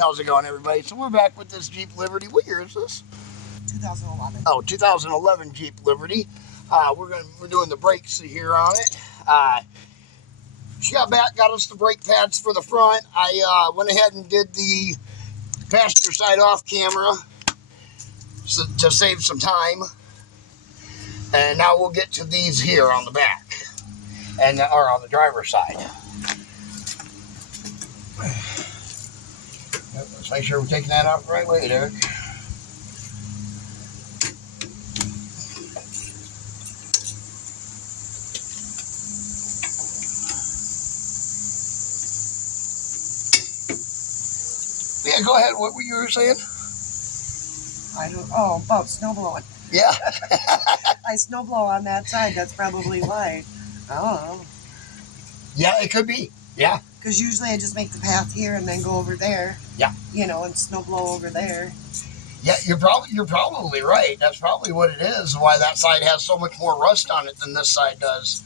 How's it going, everybody? So we're back with this Jeep Liberty. What year is this? 2011. Oh, 2011 Jeep Liberty. We're doing the brakes here on it. She got back, got us the brake pads for the front. I went ahead and did the passenger side off camera to save some time. And now we'll get to these here on the back or on the driver's side. Let's make sure we're taking that out the right way, Derek. Yeah, go ahead. What were you saying? About snow blowing. Yeah. I snow blow on that side. That's probably why. I don't know. Yeah, it could be. Yeah. Because usually I just make the path here and then go over there. Yeah. And snow blow over there. Yeah, you're probably right. That's probably what it is. Why that side has so much more rust on it than this side does.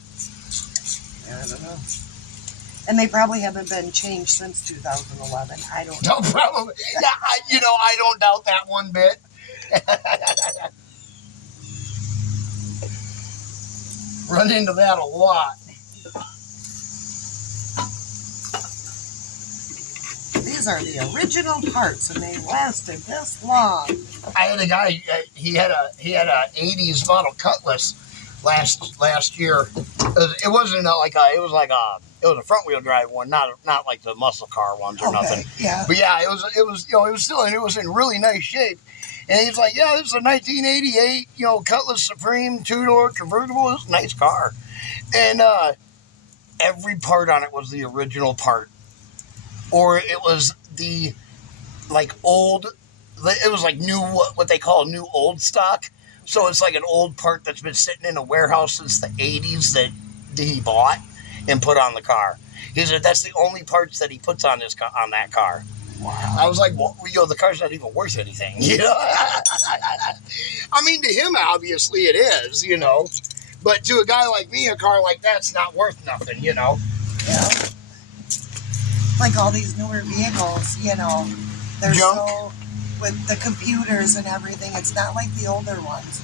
I don't know. And they probably haven't been changed since 2011. I don't know. No, probably. Yeah, I don't doubt that one bit. Run into that a lot. These are the original parts, and they lasted this long. I had a guy. He had a '80s model Cutlass last year. It wasn't like it was a front wheel drive one, not like the muscle car ones or nothing. Yeah. But yeah, it was in really nice shape. And he's like, yeah, this is a 1988, Cutlass Supreme 2-door convertible. It's a nice car. And every part on it was the original part. Or it was the, old, it was new, what they call new old stock. So it's like an old part that's been sitting in a warehouse since the 80s that he bought and put on the car. He said that's the only parts that he puts on that car. Wow. I was like, well, the car's not even worth anything, I mean, to him, obviously it is, But to a guy like me, a car like that's not worth nothing, Yeah. Like all these newer vehicles, they're so, with the computers and everything, it's not like the older ones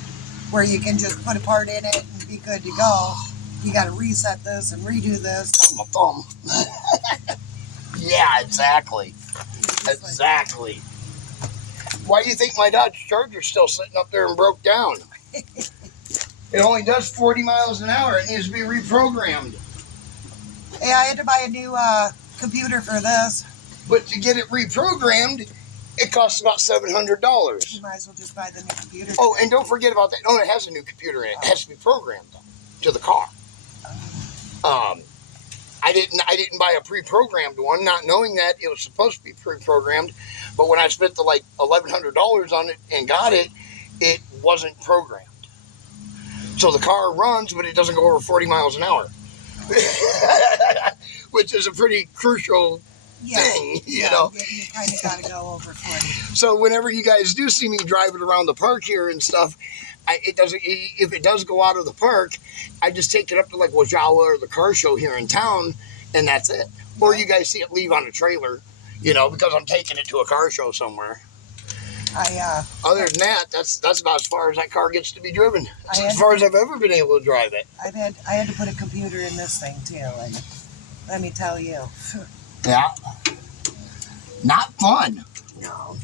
where you can just put a part in it and be good to go. You got to reset this and redo this. My thumb. Yeah, exactly. Exactly. Why do you think my Dodge Charger's still sitting up there and broke down? It only does 40 miles an hour. It needs to be reprogrammed. Hey, I had to buy a new computer for this. But to get it reprogrammed, it costs about $700. You might as well just buy the new computer. Oh, and don't forget about that. No, it has a new computer in it. It has to be programmed to the car. I didn't buy a pre-programmed one, not knowing that it was supposed to be pre-programmed. But when I spent the $1,100 on it and got it, it wasn't programmed. So the car runs, but it doesn't go over 40 miles an hour, which is a pretty crucial thing, You kind of got to go over 40. So whenever you guys do see me driving around the park here and stuff, if it does go out of the park, I just take it up to Wajawa or the car show here in town, and that's it. Yeah. Or you guys see it leave on a trailer, because I'm taking it to a car show somewhere. Other than that, that's about as far as that car gets to be driven. As far as I've ever been able to drive it. I had to put a computer in this thing too, and let me tell you. Yeah. Not fun. No.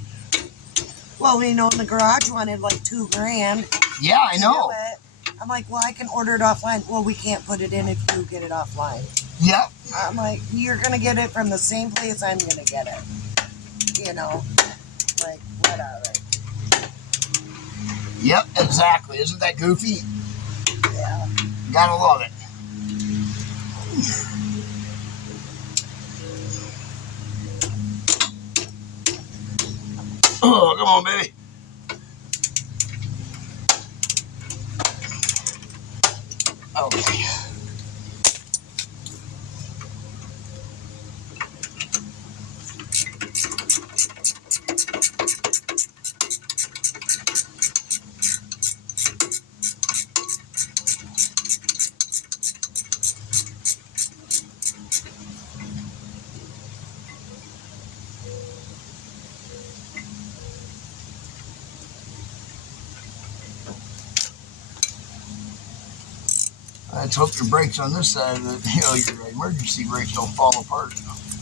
Well, in the garage wanted $2,000. Yeah, I know. I'm like, well, I can order it offline. Well, we can't put it in if you get it offline. Yep. I'm like, you're going to get it from the same place I'm going to get it. Whatever. Yep, exactly. Isn't that goofy? Yeah. Gotta love it. Oh, come on, baby. Okay. Let's hope your brakes on this side of the, your emergency brakes don't fall apart.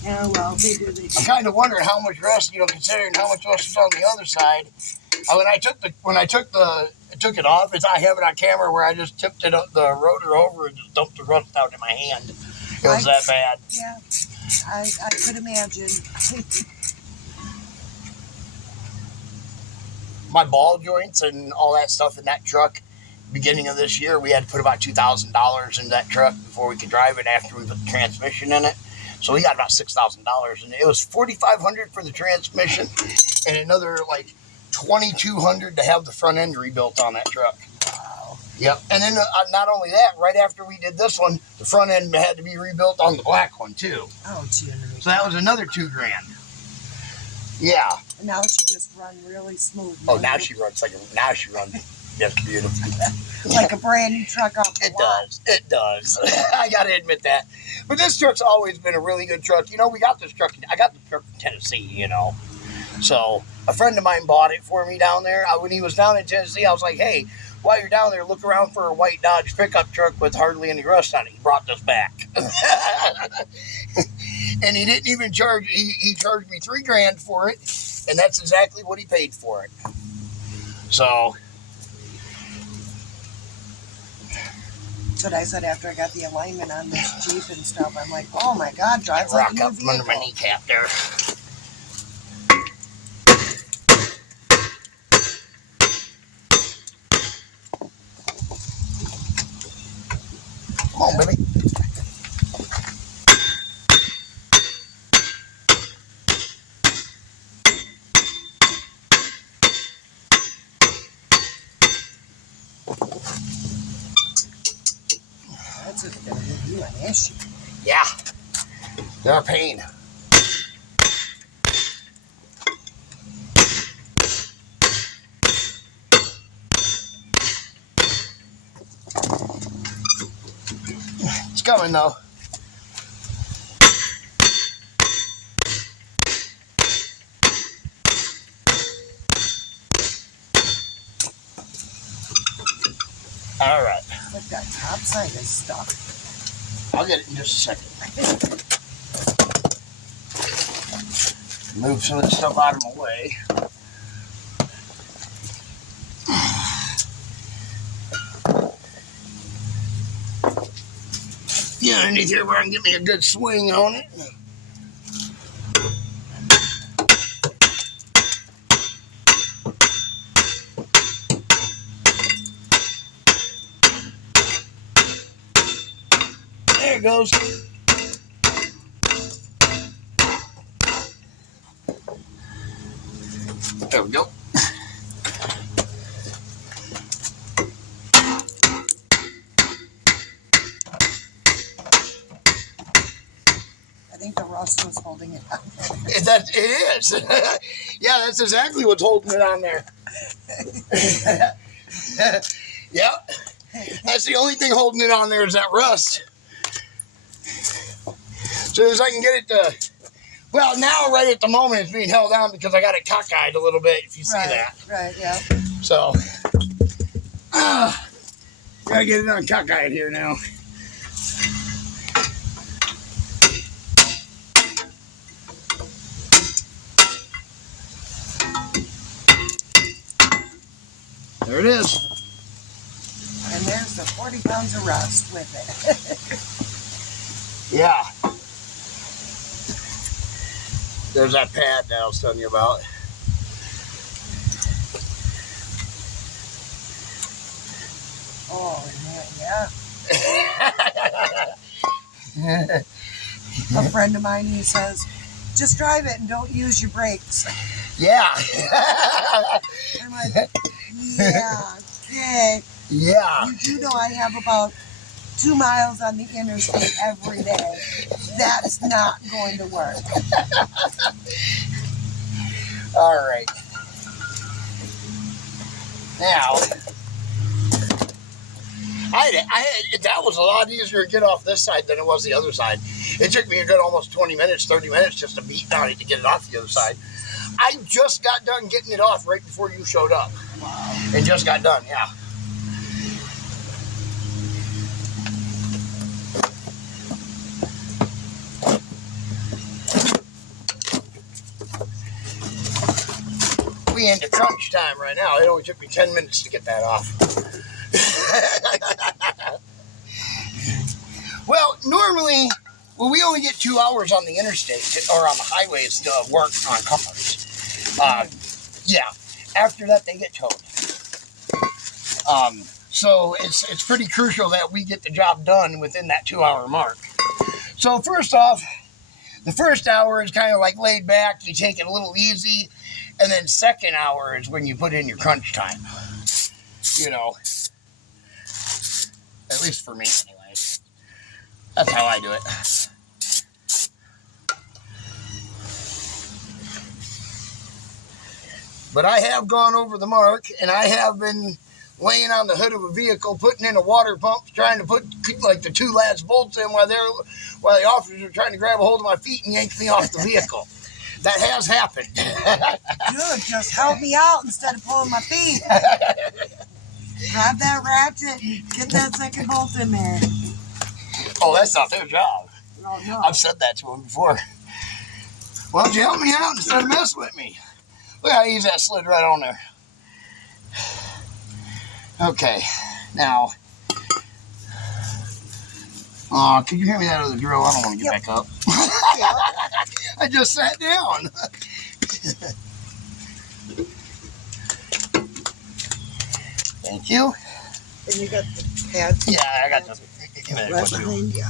Yeah, well, they do. I'm kind of wondering how much rust, considering how much rust is on the other side. When I took it off, I have it on camera where I just tipped the rotor over and just dumped the rust out in my hand. It was that bad. Yeah, I could imagine. My ball joints and all that stuff in that truck, beginning of this year, we had to put about $2,000 in that truck before we could drive it after we put the transmission in it. So we got about $6,000, and it was $4,500 for the transmission and another like $2,200 to have the front end rebuilt on that truck. Wow. Yep. And then not only that, right after we did this one, the front end had to be rebuilt on the black one too. Oh, Jimmy. So that was another $2,000. Yeah. And now she just run really smooth. Oh, now she runs just beautiful. Like a brand new truck off the lot. It does. I got to admit that. But this truck's always been a really good truck. We got this truck. I got the truck in Tennessee, So a friend of mine bought it for me down there. When he was down in Tennessee, I was like, hey, while you're down there, look around for a white Dodge pickup truck with hardly any rust on it. He brought this back. And he didn't even charge, he charged me $3,000 for it. And that's exactly what he paid for it. So. That's what I said after I got the alignment on this Jeep and stuff. I'm like, oh my God, drives like a new rock up from under my kneecap there. Come on, baby. That's just going to give you an issue. Yeah. They're a pain. It's coming though. All right. Look, that top side is stuck. I'll get it in just a second. Move some of this stuff out of my way. Get underneath here where I can get me a good swing on it. There it goes. There we go. I think the rust was holding it up. It is. Yeah, that's exactly what's holding it on there. Yep. That's the only thing holding it on there is that rust. As soon as I can get it to... Well, now right at the moment it's being held down because I got it cockeyed a little bit, if you see that. Right, yeah. So, gotta get it on cockeyed here now. There it is. And there's the 40 pounds of rust with it. Yeah. There's that pad that I was telling you about. Oh, yeah. A friend of mine, he says, just drive it and don't use your brakes. Yeah. I'm like, yeah, okay. Yeah. You do know I have about 2 miles on the interstate every day. That's not going to work. All right. Now, that was a lot easier to get off this side than it was the other side. It took me a good almost 20 minutes, 30 minutes just to beat on it to get it off the other side. I just got done getting it off right before you showed up. Wow. And just got done, yeah. We into crunch time right now. It only took me 10 minutes to get that off. Well, normally, we only get 2 hours on the interstate or on the highways to work on cars. Yeah. After that, they get towed. So it's pretty crucial that we get the job done within that 2-hour mark. So first off, the first hour is kind of like laid back. You take it a little easy. And then second hour is when you put in your crunch time. You know. At least for me, anyway. That's how I do it. But I have gone over the mark, and I have been laying on the hood of a vehicle, putting in a water pump, trying to put like the 2 last bolts in while the officers are trying to grab a hold of my feet and yank me off the vehicle. That has happened. Good, just help me out instead of pulling my feet. Grab that ratchet and get that second bolt in there. Oh, that's not their job. Oh, no. I've said that to them before. Why don't you help me out instead of mess with me? Look how easy that slid right on there. Okay, now, could you hear me that other drill? I don't want to get back up. I just sat down. Thank you. And you got the pads? Yeah, I got the right behind you.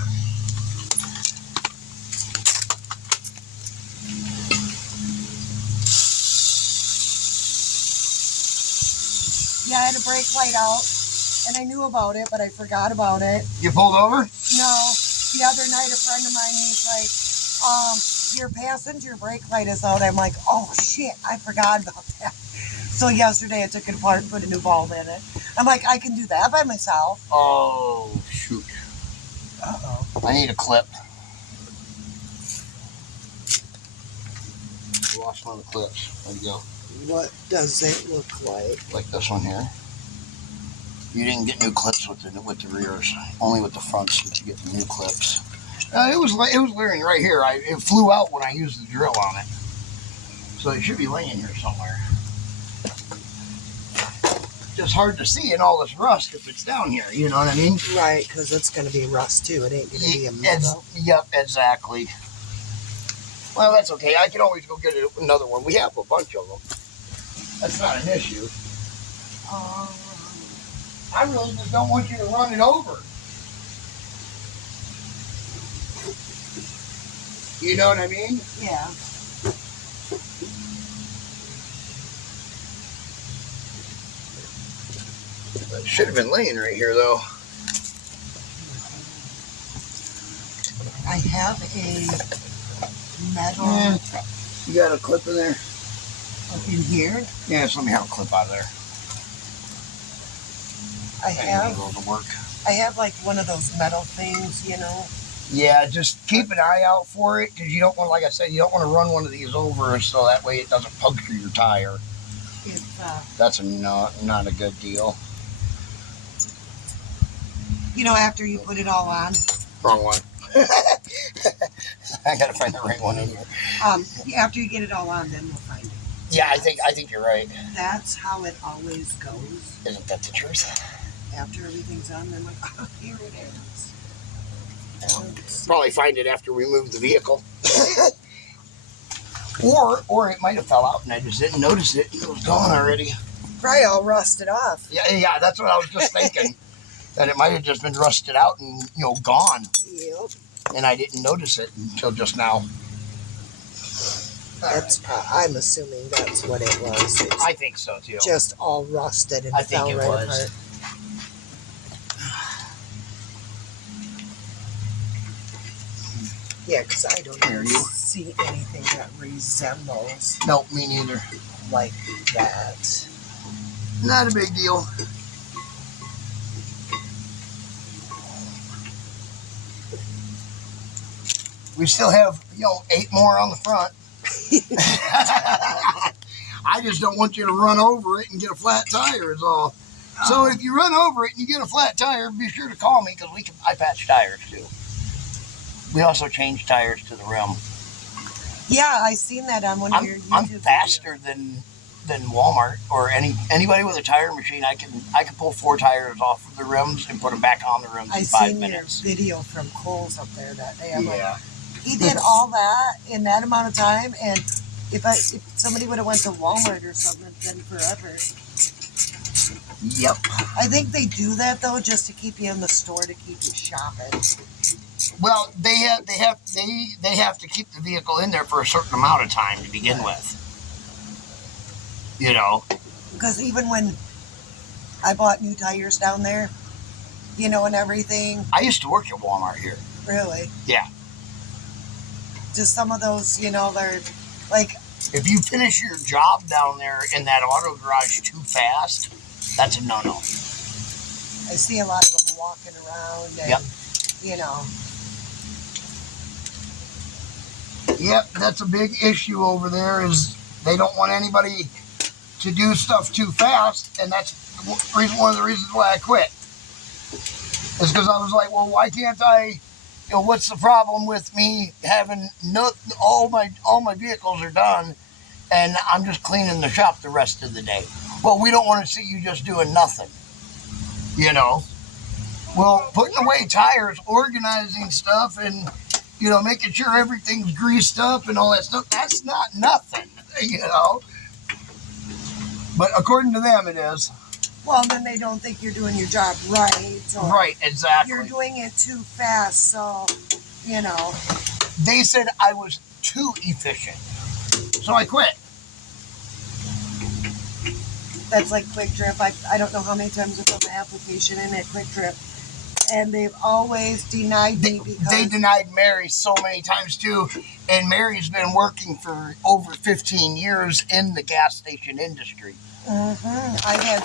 Yeah, I had a brake light out, and I knew about it, but I forgot about it. You pulled over? No. The other night, a friend of mine, he's like, your passenger brake light is out. I'm like, oh, shit, I forgot about that. So yesterday, I took it apart and put a new bulb in it. I'm like, I can do that by myself. Oh, shoot. Uh-oh. I need a clip. I lost one of the clips. Where'd it go? What does it look like? Like this one here. You didn't get new clips with the rears. Only with the fronts did you get the new clips. It was laying right here. It flew out when I used the drill on it. So it should be laying here somewhere. Just hard to see in all this rust if it's down here. You know what I mean? Right, because it's going to be rust too. It ain't going to be a metal. Yep, exactly. Well, that's okay. I can always go get another one. We have a bunch of them. That's not an issue. I really just don't want you to run it over. You know what I mean? Yeah. It should have been laying right here, though. I have a metal. Yeah. You got a clip in there? In here? Yeah, just let me have a clip out of there. I have work. I have like one of those metal things, you know. Yeah, just keep an eye out for it because you don't want, like I said, you don't want to run one of these over so that way it doesn't puncture your tire. That's not a good deal. You know, after you put it all on. Wrong one. I gotta find the right one in here. After you get it all on, then we'll find it. Yeah, I think you're right. That's how it always goes. Isn't that the truth? After everything's on, then like, oh, here it is. Probably find it after we move the vehicle. or it might have fell out and I just didn't notice it. It was gone already. Probably all rusted off. Yeah, that's what I was just thinking. That it might have just been rusted out and, gone. Yep. And I didn't notice it until just now. I'm assuming that's what it was. I think so, too. Just all rusted and fell right apart. Yeah, because I don't see anything that resembles. Nope, me neither. Like that. Not a big deal. We still have, 8 more on the front. I just don't want you to run over it and get a flat tire is all. So if you run over it and you get a flat tire, be sure to call me because I patch tires too. We also change tires to the rim. Yeah, I seen that on one of your YouTube I'm faster than than Walmart or anybody with a tire machine. I can pull 4 tires off of the rims and put them back on the rims in 5 minutes. Your video from Kohl's up there that day. I'm yeah. like, he did all that in that amount of time, and if somebody would have went to Walmart or something, it's been forever. Yep. I think they do that though just to keep you in the store, to keep you shopping. Well, they have to keep the vehicle in there for a certain amount of time to begin with. You know. Because even when I bought new tires down there, you know, and everything. I used to work at Walmart here. Really? Yeah. Just some of those, you know, they're like. If you finish your job down there in that auto garage too fast, that's a no-no. I see a lot of them walking around and, yep. You know. Yep, that's a big issue over there is they don't want anybody to do stuff too fast, and that's one of the reasons why I quit. Is because I was like, well, why can't I, you know, what's the problem with me having all my vehicles are done and I'm just cleaning the shop the rest of the day? Well, we don't want to see you just doing nothing, you know. Well, putting away tires, organizing stuff, and, you know, making sure everything's greased up and all that stuff, that's not nothing, you know. But according to them, it is. Well, then they don't think you're doing your job right. Right, exactly. You're doing it too fast, so, you know. They said I was too efficient. So I quit. That's like Quick Trip. I don't know how many times I put my application in at Quick Trip, and they've always denied me because... They denied Mary so many times, too. And Mary's been working for over 15 years in the gas station industry. Mm-hmm. I've had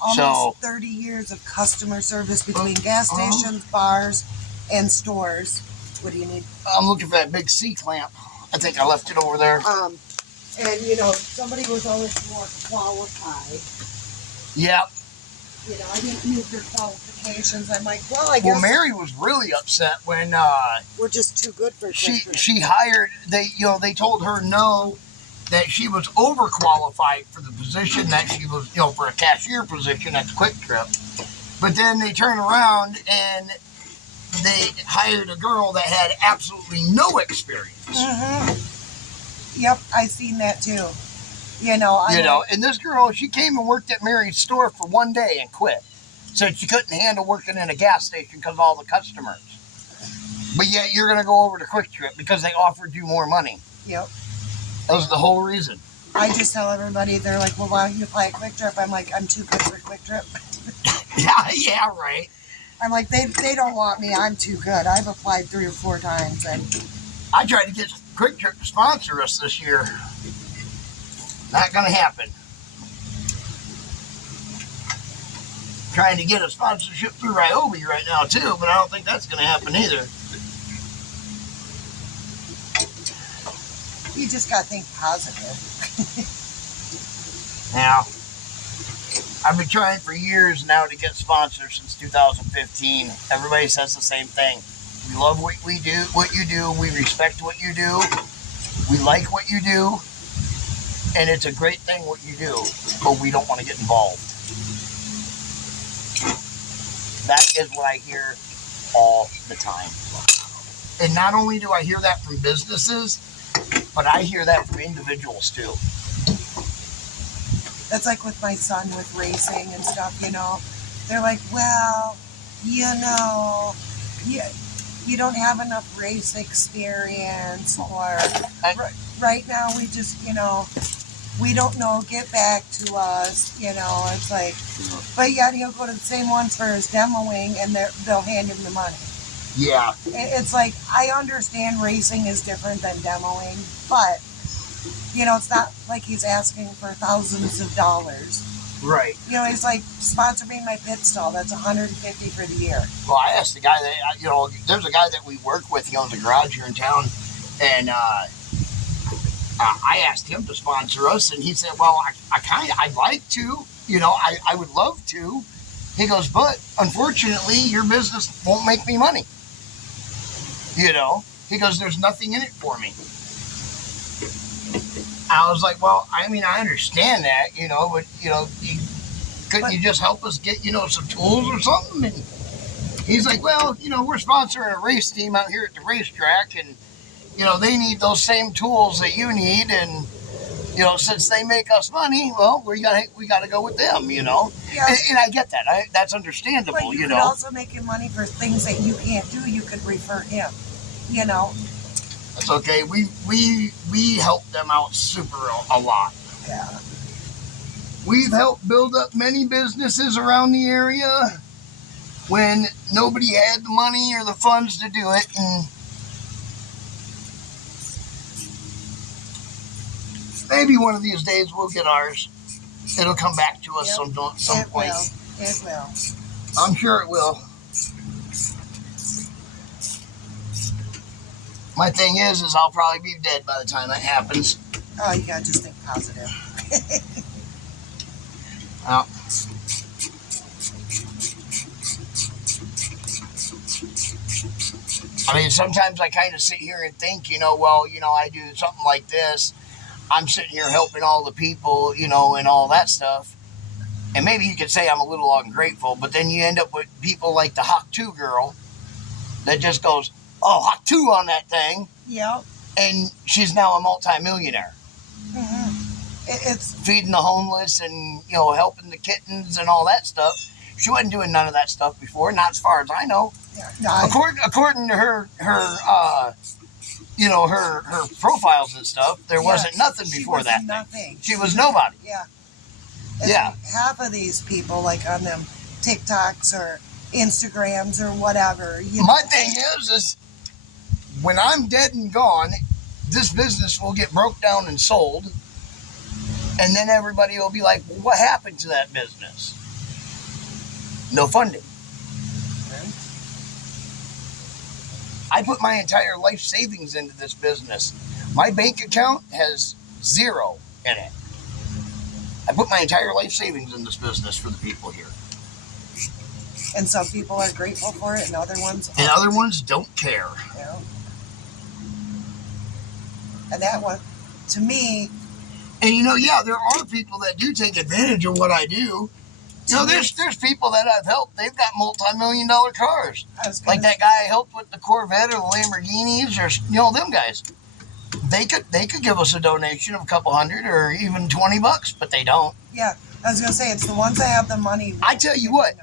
almost 30 years of customer service between gas stations, bars, and stores. What do you need? I'm looking for that big C-clamp. I think I left it over there. And, you know, somebody was always more qualified. Yep. You know, I didn't meet their qualifications. I'm like, well, I guess... Well, Mary was really upset when... we're just too good for she hired... They told her no, that she was overqualified for the position that she was, you know, for a cashier position at Quick Trip. But then they turned around and they hired a girl that had absolutely no experience. Mm-hmm. Yep, I seen that too. You know, and this girl, she came and worked at Mary's store for one day and quit. Said she couldn't handle working in a gas station because of all the customers. But yet you're going to go over to Quick Trip because they offered you more money. Yep. That was the whole reason. I just tell everybody, they're like, well, why don't you apply at Quick Trip? I'm like, I'm too good for Quick Trip. yeah, right. I'm like, they don't want me. I'm too good. I've applied 3 or 4 times. And I tried to get Quick Trip to sponsor us this year. Not going to happen. Trying to get a sponsorship through Ryobi right now, too, but I don't think that's going to happen either. You just got to think positive. Now, I've been trying for years now to get sponsors since 2015. Everybody says the same thing. We love what we do, what you do. We respect what you do. We like what you do. And it's a great thing what you do, but we don't want to get involved. That is what I hear all the time. And not only do I hear that from businesses, but I hear that from individuals too. That's like with my son with racing and stuff, you know. They're like, well, you know, you don't have enough race experience, or right now we just, you know, we don't know, get back to us, you know. It's like, but yet he'll go to the same ones for his demoing and they'll hand him the money. Yeah. It's like, I understand racing is different than demoing, but, you know, it's not like he's asking for thousands of dollars. Right. You know, he's like, sponsor me my pit stall. That's $150 for the year. Well, I asked the guy that, you know, there's a guy that we work with. He owns a garage here in town. And I asked him to sponsor us. And he said, well, I'd like to. You know, I would love to. He goes, but unfortunately, your business won't make me money. You know, he goes, there's nothing in it for me. I was like, well, I mean, I understand that, but, couldn't you just help us get, some tools or something? And he's like, well, we're sponsoring a race team out here at the racetrack, and, they need those same tools that you need, and, since they make us money, well, we gotta go with them, Yeah. And I get that. That's understandable, But you could also make him money for things that you can't do. You could refer him, That's okay. We help them out a lot. Yeah. We've helped build up many businesses around the area when nobody had the money or the funds to do it, and maybe one of these days we'll get ours. It'll come back to us some point. It will. I'm sure it will. My thing is I'll probably be dead by the time that happens. Oh, you gotta just think positive. Well, I mean, sometimes I kind of sit here and think, I do something like this. I'm sitting here helping all the people, and all that stuff. And maybe you could say I'm a little ungrateful, but then you end up with people like the Hawk 2 girl that just goes, oh, Hawk 2 on that thing. Yep. And she's now a multimillionaire. Mm-hmm. It's feeding the homeless and, helping the kittens and all that stuff. She wasn't doing none of that stuff before, not as far as I know. Yeah, no, according to her profiles and stuff, there wasn't nothing before that. Nothing. She was nobody. Yeah. Yeah. Half of these people, like on them TikToks or Instagrams or whatever. My thing is when I'm dead and gone, this business will get broke down and sold, and then everybody will be like, well, what happened to that business? No funding. I put my entire life savings into this business. My bank account has 0 in it. I put my entire life savings in this business for the people here. And some people are grateful for it, and other ones aren't. And other ones don't care. Yeah. And that one, to me... And there are people that do take advantage of what I do. There's people that I've helped. They've got multi-million-dollar cars. Like that guy I helped with the Corvette or the Lamborghinis, or them guys. They could give us a donation of a couple $100 or even $20, but they don't. Yeah, I was gonna say it's the ones that have the money. I tell you what,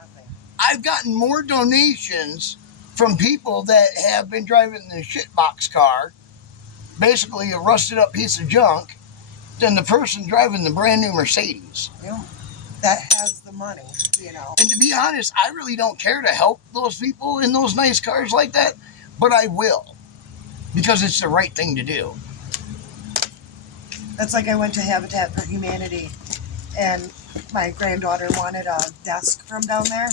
I've gotten more donations from people that have been driving the shitbox car, basically a rusted up piece of junk, than the person driving the brand new Mercedes. Yeah. That has the money, And to be honest, I really don't care to help those people in those nice cars like that, but I will, because it's the right thing to do. That's like I went to Habitat for Humanity, and my granddaughter wanted a desk from down there.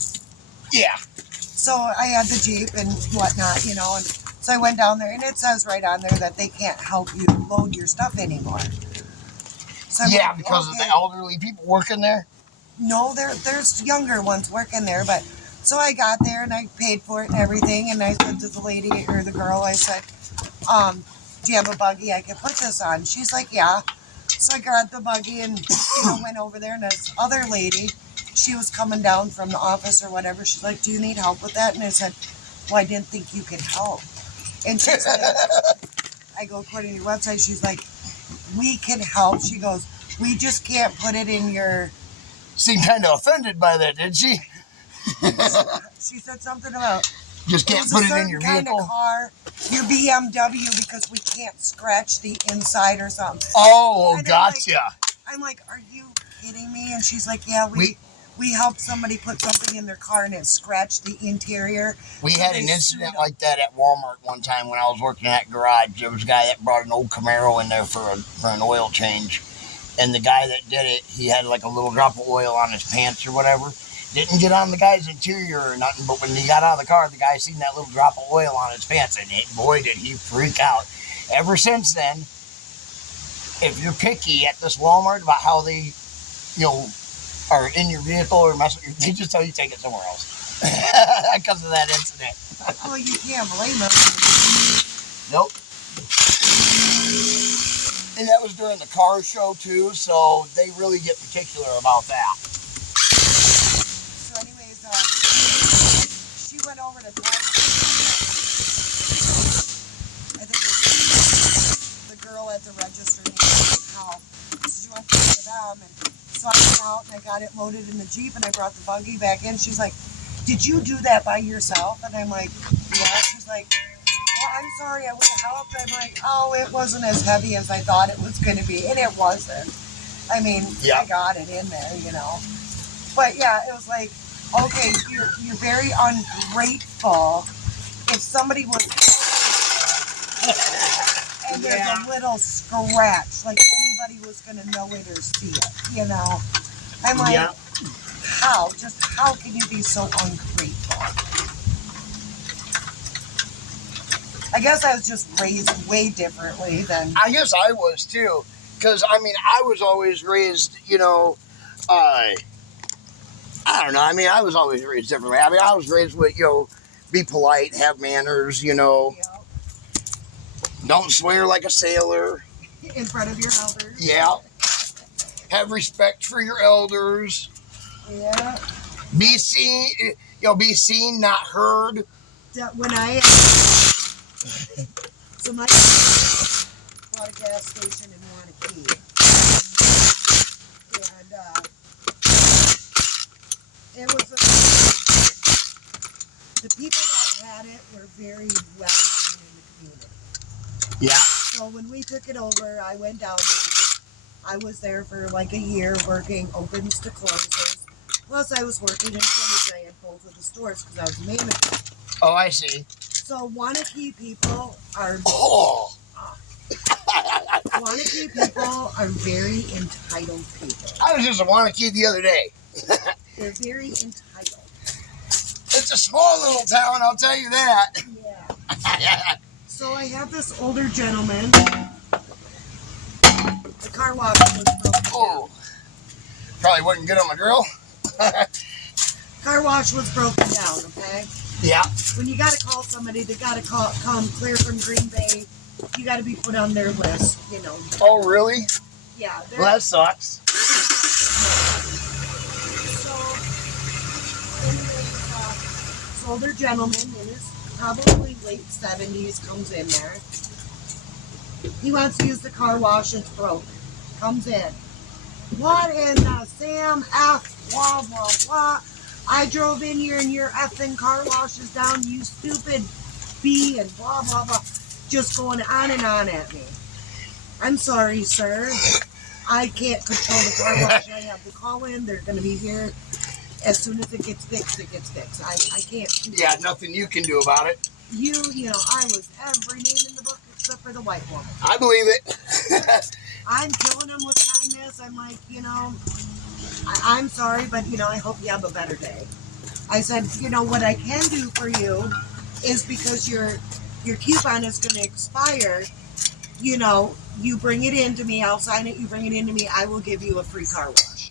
Yeah. So I had the Jeep and whatnot, and so I went down there, and it says right on there that they can't help you load your stuff anymore. So because of the elderly people working there? No, there's younger ones working there, but so I got there and I paid for it and everything, and I said to the lady or the girl, I said, do you have a buggy I can put this on? She's like, yeah. So I grabbed the buggy and went over there, and this other lady, she was coming down from the office or whatever. She's like, do you need help with that? And I said, well, I didn't think you could help. And she said, I go, according to your website, she's like, we can help. She goes, we just can't put it in your... Seemed kind of offended by that, didn't she? She said something about... Just can't put it in your vehicle? Kind of car, your BMW, because we can't scratch the inside or something. Oh, gotcha. I'm like, are you kidding me? And she's like, yeah, we helped somebody put something in their car and it scratched the interior. We had an incident like that at Walmart one time when I was working at garage. There was a guy that brought an old Camaro in there for an oil change. And the guy that did it, he had like a little drop of oil on his pants or whatever. Didn't get on the guy's interior or nothing, but when he got out of the car, the guy seen that little drop of oil on his pants, and boy, did he freak out. Ever since then, if you're picky at this Walmart about how they, are in your vehicle or they just tell you to take it somewhere else because of that incident. Well, you can't blame them. Nope. And that was during the car show too, so they really get particular about that. So anyways, she went over to talk to, I think it was the girl at the register needed help. So she went to them, and so I went out and I got it loaded in the Jeep and I brought the buggy back in. She's like, did you do that by yourself? And I'm like, yeah. She's like, well, I'm sorry, I would have helped. I'm like, oh, it wasn't as heavy as I thought it was going to be. And it wasn't. I mean, I got it in there, you know. But yeah, it was like, okay, you're very ungrateful. If somebody was and there's a little scratch, like anybody was going to know it or see it, you know. I'm like, how? Just how can you be so ungrateful? I guess I was just raised way differently than... I guess I was too. Because, I mean, I was always raised, you know, I don't know. I mean, I was always raised differently. I mean, I was raised with, you know, be polite, have manners, you know. Yep. Don't swear like a sailor. In front of your elders. Yeah. Have respect for your elders. Yeah. Be seen, you know, be seen, not heard. When I... So my bought a gas station in Wanakee. And it was the people that had it were very welcoming in the community. Yeah. So when we took it over, I went down there. I was there for like a year working opens to closes. Plus I was working in Trinidad in both of the stores because I was the manager. Oh, I see. So Wanakee people are Wanakee people are very entitled people. I was just a Wanakee the other day. They're very entitled. It's a small little town, I'll tell you that. Yeah. So I have this older gentleman. The car wash was broken down. Probably wouldn't get on my grill. Car wash was broken down, okay? Yeah. When you got to call somebody, they got to come clear from Green Bay. You got to be put on their list, you know. Oh, really? Yeah. Well, that sucks. So, anyways, this older gentleman in his probably late 70s comes in there. He wants to use the car wash, it's broken. Comes in. What in the Sam F, blah, blah, blah. I drove in here and your effing car wash is down, you stupid B, and blah, blah, blah. Just going on and on at me. I'm sorry, sir. I can't control the car wash. I have to call in. They're going to be here. As soon as it gets fixed, it gets fixed. I can't. Yeah, nothing you can do about it. You know, I was every name in the book except for the white woman. I believe it. I'm killing them with kindness. I'm like, you know, I'm sorry, but, you know, I hope you have a better day. I said, you know, what I can do for you is because your coupon is going to expire, you know, you bring it in to me, I'll sign it, you bring it in to me, I will give you a free car wash.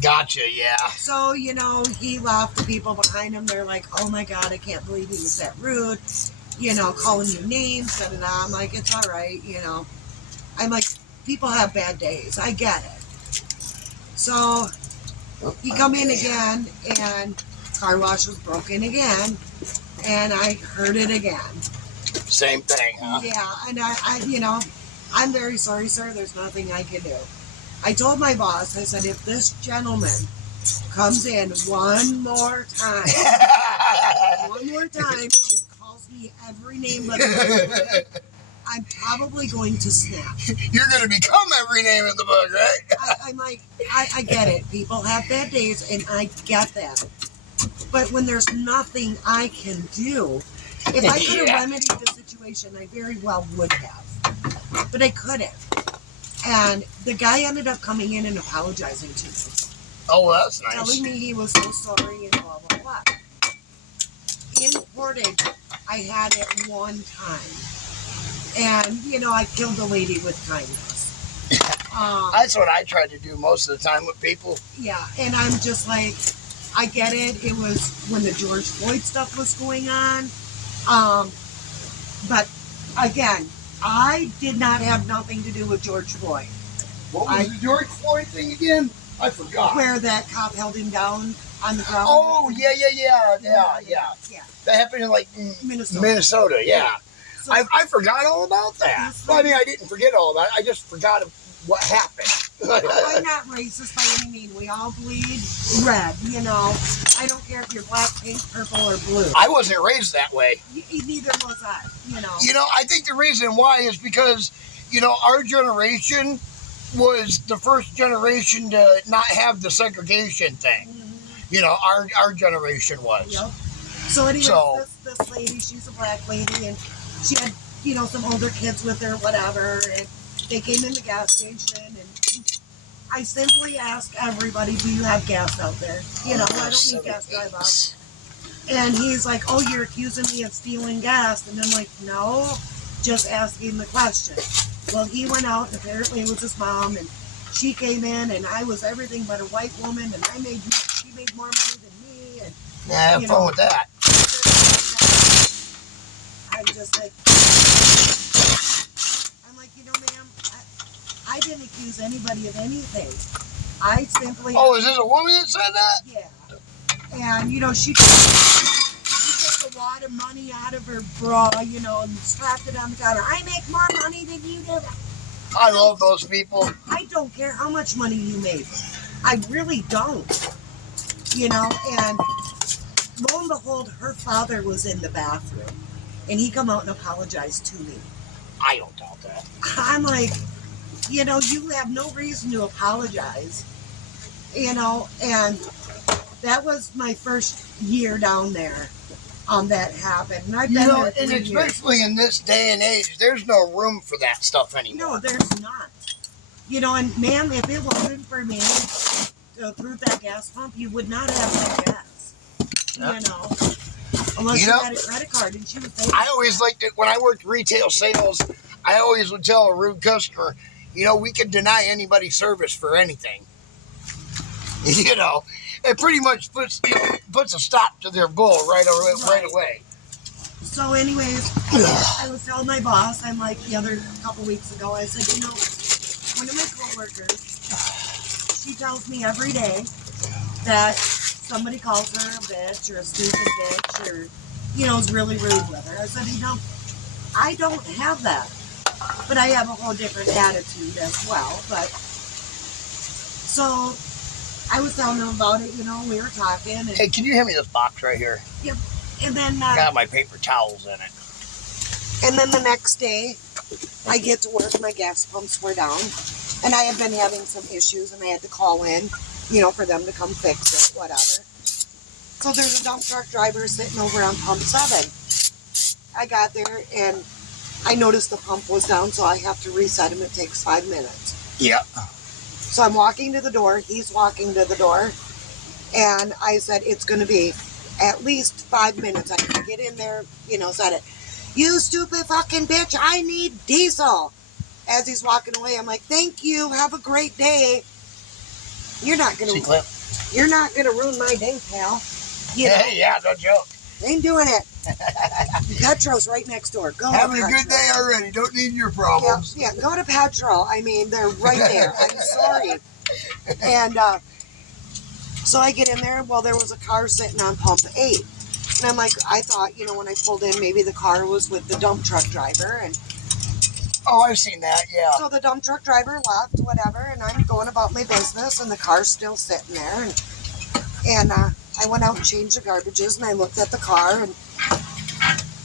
Gotcha, yeah. So, you know, he laughed. The people behind him, they're like, oh my God, I can't believe he was that rude, you know, calling you names, da-da-da. I'm like, it's all right, you know. I'm like, people have bad days. I get it. So, he come in again, and car wash was broken again, and I heard it again. Same thing, huh? Yeah, and I you know, I'm very sorry, sir. There's nothing I can do. I told my boss, I said, if this gentleman comes in one more time and calls me every name but I'm probably going to snap. You're going to become every name in the book, right? I'm like, I get it. People have bad days, and I get that. But when there's nothing I can do, if I could have remedied the situation, I very well would have. But I couldn't. And the guy ended up coming in and apologizing to me. Oh, well, that's nice. Telling me he was so sorry and blah, blah, blah. In Portage, I had it one time. And, you know, I killed the lady with kindness. That's what I try to do most of the time with people. Yeah, and I'm just like, I get it. It was when the George Floyd stuff was going on. But, again, I did not have nothing to do with George Floyd. What was the George Floyd thing again? I forgot. Where that cop held him down on the ground. Oh, yeah. That happened in like Minnesota, yeah. So, I forgot all about that. Well, I mean, I didn't forget all about it. I just forgot what happened. I'm not racist by any means. We all bleed red, you know. I don't care if you're black, pink, purple, or blue. I wasn't raised that way. Neither was I, you know. You know, I think the reason why is because, you know, our generation was the first generation to not have the segregation thing. Mm-hmm. You know, our generation was. Yep. So anyway, this lady, she's a black lady, and she had, you know, some older kids with her, whatever, and they came in the gas station, and I simply asked everybody, do you have gas out there? You know, I don't need gas, drive up. And he's like, oh, you're accusing me of stealing gas? And I'm like, no, just asking the question. Well, he went out, and apparently it was his mom, and she came in, and I was everything but a white woman, and she made more money than me. And have fun with that. I'm just like, you know, ma'am, I didn't accuse anybody of anything. I simply... Oh, is this a woman that said that? Yeah. And, you know, she took a wad of money out of her bra, you know, and strapped it on the counter. I make more money than you do. I love those people. I don't care how much money you make. I really don't. You know, and lo and behold, her father was in the bathroom. And he come out and apologized to me. I don't doubt that. I'm like, you know, you have no reason to apologize. You know, and that was my first year down there. That happened. And I've been there 3 and especially years. In this day and age, there's no room for that stuff anymore. No, there's not. You know, and ma'am, if it wasn't for me through that gas pump, you would not have that gas. Yep. You know, unless you had a credit card, and she was paying. I always liked it when I worked retail sales. I always would tell a rude customer, you know, we could deny anybody service for anything. You know, it pretty much puts a stop to their bull right away. So anyways, I was telling my boss, I'm like the other couple weeks ago, I said, you know, one of my coworkers, she tells me every day that somebody calls her a bitch or a stupid bitch or, you know, is really rude with her. I said, you know, I don't have that, but I have a whole different attitude as well. But so I was telling him about it, you know, we were talking. And, hey, can you hand me this box right here? Yep. And then... I got my paper towels in it. And then the next day, I get to work, my gas pumps were down. And I had been having some issues, and I had to call in, you know, for them to come fix it, whatever. So there's a dump truck driver sitting over on pump 7. I got there, and I noticed the pump was down, so I have to reset him. It takes 5 minutes. Yep. So I'm walking to the door, he's walking to the door, and I said, it's going to be at least 5 minutes. I can get in there, you know, said it. You stupid fucking bitch, I need diesel. As he's walking away, I'm like, thank you, have a great day. You're not going to ruin my day, pal. You know? Hey, yeah, no joke. Ain't doing it. Petro's right next door. Go having a good day already. Don't need your problems. Yeah, go to Petro. I mean, they're right there. I'm sorry. And so I get in there. Well, there was a car sitting on pump 8. And I'm like, I thought, you know, when I pulled in, maybe the car was with the dump truck driver. And oh, I've seen that, yeah. So the dump truck driver left, whatever, and I'm going about my business, and the car's still sitting there. And I went out and changed the garbages, and I looked at the car, and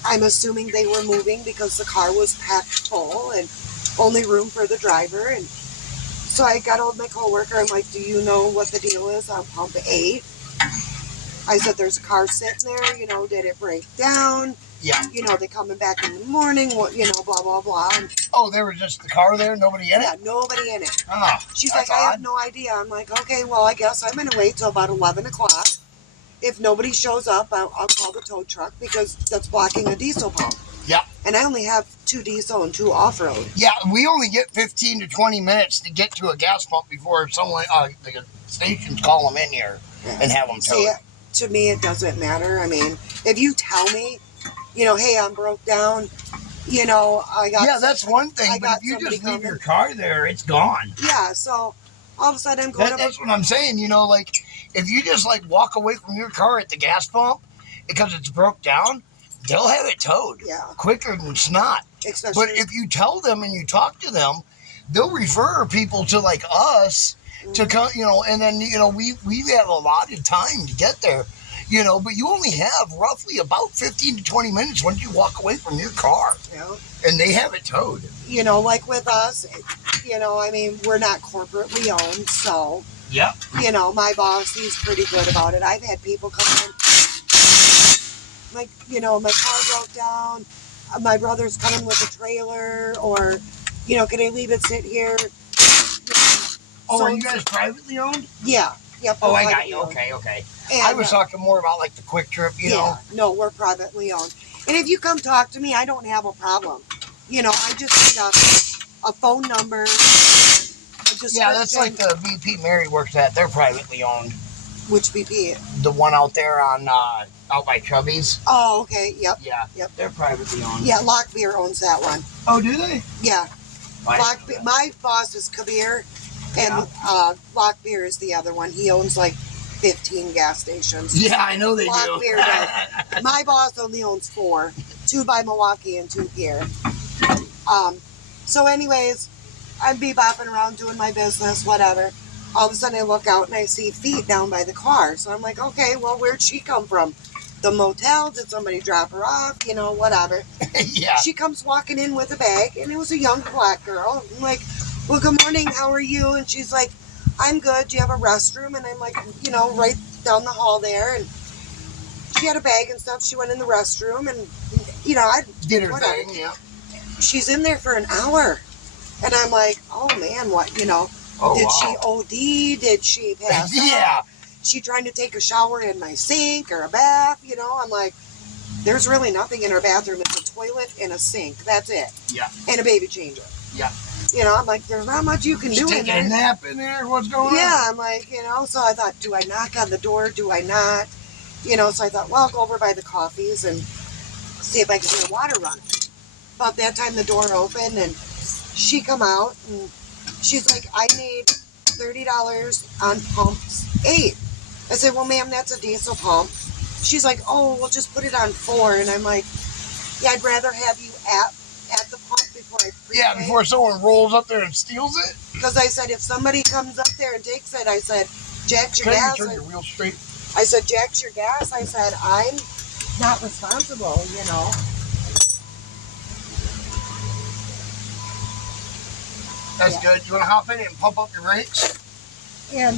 I'm assuming they were moving because the car was packed full and only room for the driver. And so I got hold of my coworker. I'm like, do you know what the deal is on pump 8? I said, there's a car sitting there, you know, did it break down? Yeah. You know, they coming back in the morning, you know, blah, blah, blah. And, oh, there was just the car there, nobody in it? Yeah, nobody in it. Oh, she's like, I have no idea. I'm like, okay, well, I guess I'm going to wait till about 11 o'clock. If nobody shows up, I'll call the tow truck because that's blocking a diesel pump. Yeah. And I only have 2 diesel and 2 off-road. Yeah, we only get 15 to 20 minutes to get to a gas pump before someone, the stations call them in here and have them towed. See, to me, it doesn't matter. I mean, if you tell me, you know, hey, I'm broke down, You know, I got... Yeah, that's one thing, I but got if you somebody just leave coming. your car there, it's gone. Yeah, so all of a sudden I'm going up... That's what I'm saying, you know, like, if you just, like, walk away from your car at the gas pump because it's broke down, they'll have it towed. Yeah. Quicker than snot. Especially... But if you tell them and you talk to them, they'll refer people to, like, us to come, you know, and then, you know, we have a lot of time to get there, you know, but you only have roughly about 15 to 20 minutes once you walk away from your car. Yeah. And they have it towed. You know, like with us, you know, I mean, we're not corporately owned, so... Yep. You know, my boss, he's pretty good about it. I've had people come in, like, you know, my car broke down, my brother's coming with a trailer, or, you know, can I leave it sit here? Oh, So, are you guys privately owned? Yeah. Yep. Oh, I got you. Okay. And, I was talking more about, like, the quick trip, you know? No, we're privately owned. And if you come talk to me, I don't have a problem. You know, I just need a phone number. Yeah, that's like the BP Mary works at. They're privately owned. Which BP? The one out there on out by Chubby's. Oh, okay. Yep. Yeah. Yep. They're privately owned. Yeah, Lockbeer owns that one. Oh, do they? Yeah. Lockbeer. My boss is Kabir, and Lockbeer is the other one. He owns like 15 gas stations. Yeah, I know they do. Does. My boss only owns 4. 2 by Milwaukee and 2 here. So anyways, I'd be bopping around doing my business, whatever. All of a sudden I look out and I see feet down by the car. So I'm like, okay, well, where'd she come from? The motel? Did somebody drop her off? You know, whatever. Yeah. She comes walking in with a bag, and it was a young black girl. I'm like, well, good morning, how are you? And she's like, I'm good. Do you have a restroom? And I'm like, you know, right down the hall there. And she had a bag and stuff. She went in the restroom, and, you know, I did her thing, yeah. She's in there for an hour. And I'm like, oh, man, what, you know. Did she OD? Did she pass out? She trying to take a shower in my sink or a bath? You know, I'm like, there's really nothing in her bathroom. It's a toilet and a sink. That's it. Yeah. And a baby changer. Yeah. You know, I'm like, there's not much you can do in there. Taking a nap in there? What's going on? Yeah, I'm like, you know, so I thought, do I knock on the door? Do I not? You know, so I thought, well, I'll go over by the coffees and see if I can get water running. About that time, the door opened, and she come out, and she's like, I need $30 on pumps 8. I said, well, ma'am, that's a diesel pump. She's like, oh, we'll just put it on 4. And I'm like, yeah, I'd rather have you at the pump before I prepay. Yeah, before someone rolls up there and steals it. Because I said, if somebody comes up there and takes it, I said, jacks your gas. Turn your wheel straight. I said, jacks your gas. I said, I'm not responsible, you know. That's good. You want to hop in it and pump up your brakes? And,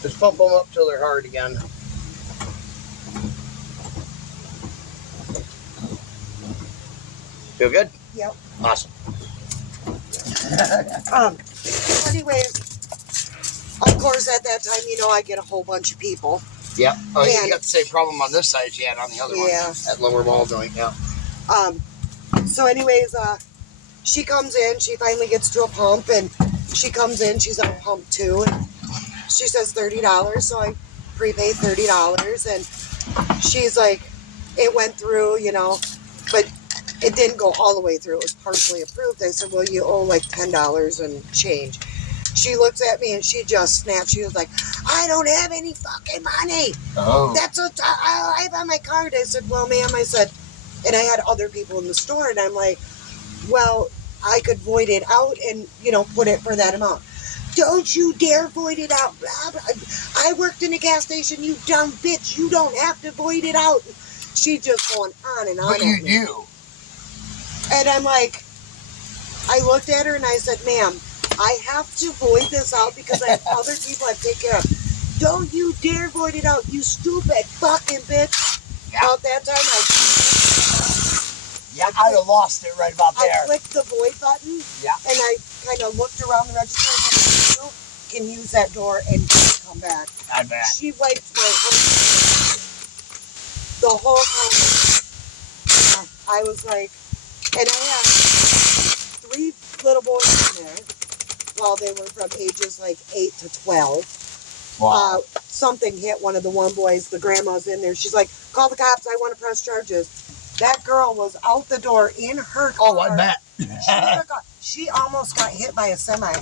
just pump them up till they're hard again. Feel good? Yep. Awesome. Anyways, of course, at that time, you know, I get a whole bunch of people. Yep. Oh, you got the same problem on this side as you had on the other one. Yeah. That lower ball joint, yeah. So anyways, she comes in, she finally gets to a pump, and she comes in, she's on pump 2, and she says $30, so I prepay $30, and she's like, it went through, you know, but it didn't go all the way through, it was partially approved. I said, well, you owe like $10 and change. She looks at me and she just snapped. She was like, I don't have any fucking money. Oh. That's what I have on my card. I said, well, ma'am, I said, and I had other people in the store, and I'm like, well, I could void it out and, you know, put it for that amount. Don't you dare void it out. I worked in a gas station, you dumb bitch. You don't have to void it out. She's just going on and on. But you do. And I'm like, I looked at her and I said, ma'am, I have to void this out because I have other people I take care of. Don't you dare void it out, you stupid fucking bitch. Yeah. About that time, I'd have lost it right about there. I clicked the void button, and I kind of looked around the register and said, you can use that door and come back. I bet. She wiped my the whole time. I was like, and I had 3 little boys in there. Well, they were from ages like 8 to 12. Wow. Something hit one of the one boys. The grandma's in there. She's like, call the cops. I want to press charges. That girl was out the door in her car. Oh, I bet. She almost got hit by a semi.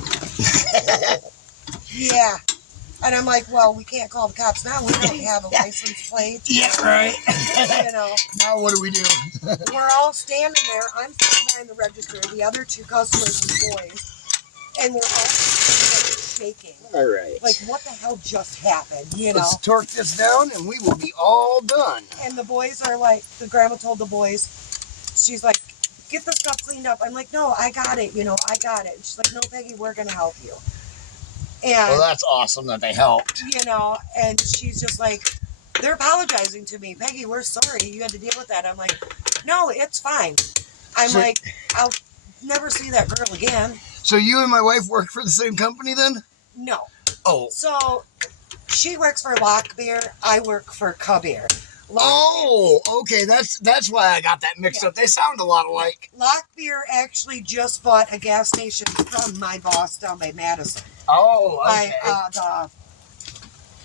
Yeah. And I'm like, well, we can't call the cops now. We don't have a license plate. Yeah, right. You know. Now what do we do? We're all standing there. I'm standing behind the register. The other two customers are boys. And we're all shaking. All right. Like, what the hell just happened? You know? Let's torque this down and we will be all done. And the boys are like, the grandma told the boys, she's like, get the stuff cleaned up. I'm like, no, I got it. You know, I got it. And she's like, no, Peggy, we're going to help you. And, well, that's awesome that they helped. You know, and she's just like, they're apologizing to me. Peggy, we're sorry you had to deal with that. I'm like, no, it's fine. I'm like, I'll never see that girl again. So you and my wife work for the same company then? No. Oh. So she works for Lockbeer. I work for Cubbeer. Oh, okay. That's why I got that mixed up. They sound a lot alike. Lockbeer actually just bought a gas station from my boss down by Madison. Oh, okay.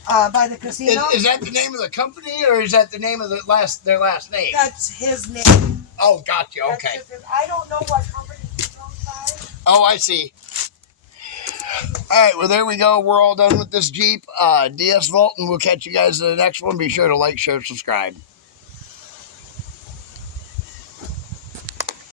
By the casino. Is that the name of the company, or is that the name of their last name? That's his name. Oh, gotcha. Okay. I don't know what company he's owned by. Oh, I see. All right, well, there we go. We're all done with this Jeep. DS Vault, and we'll catch you guys in the next one. Be sure to like, share, subscribe.